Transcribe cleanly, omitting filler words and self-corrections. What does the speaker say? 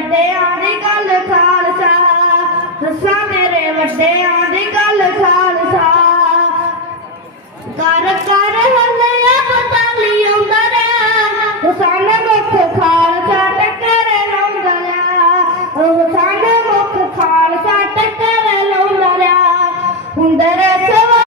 ਵੱਡਿਆਂ ਦੀ ਗੱਲ ਖਾਲਸਾ, ਦੱਸਾਂ ਮੇਰੇ ਵੱਡਿਆਂ ਦੀ ਗੱਲ ਖਾਲਸਾ। ਕਰ ਕਰ ਹੱਲਿਆ ਬਤਾਲੀ ਆਉਂਦਾ ਰਿਹਾ, ਸਾਨੂੰ ਮੁੱਖ ਖਾਲਸਾ ਟੱਕਰ ਲਾਉਂਦਾ ਰਿਹਾ, ਸਾਨੂੰ ਮੁੱਖ ਖਾਲਸਾ ਟੱਕਰ ਲਾਉਂਦਾ ਰਿਹਾ। ਹੁੰਦੇ